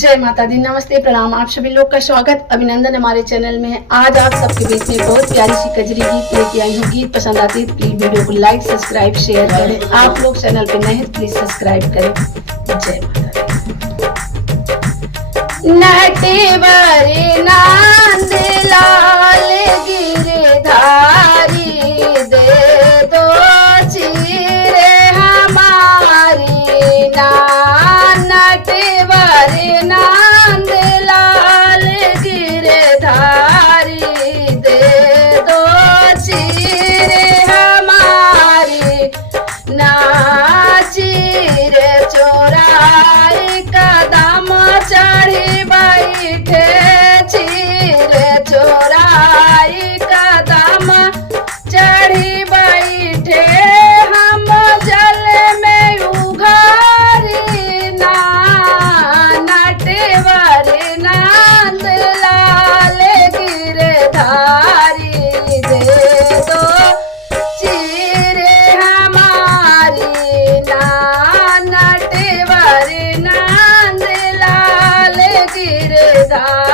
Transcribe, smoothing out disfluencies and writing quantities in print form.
जय माता दी, नमस्ते, प्रणाम। आप सभी लोग का स्वागत, अभिनंदन हमारे चैनल में है। आज आप सबके बीच में बहुत प्यारी सी कजरी गीत लेके आई हूँ। गीत पसंद आती है तो प्लीज वीडियो को लाइक, सब्सक्राइब, शेयर करें। आप लोग चैनल पे नए हैं प्लीज सब्सक्राइब करें। जय माता दी। नटेवरे नांद लाल गिरधारी, दे दो चीरे हमारी ना। नटेवरे नांद लाल गिरधारी, दे दो चीरे हमारी ना। चीरे चोराई कदम चढ़ी बैठे, चीरे चोराई कदम चढ़ी बैठे, हम जल में उघारी ना। नटेवरे नांद लाल गिरधारी, दे दो चीरे हमारी ना। नटेवरे नांद लाल गिरधारी।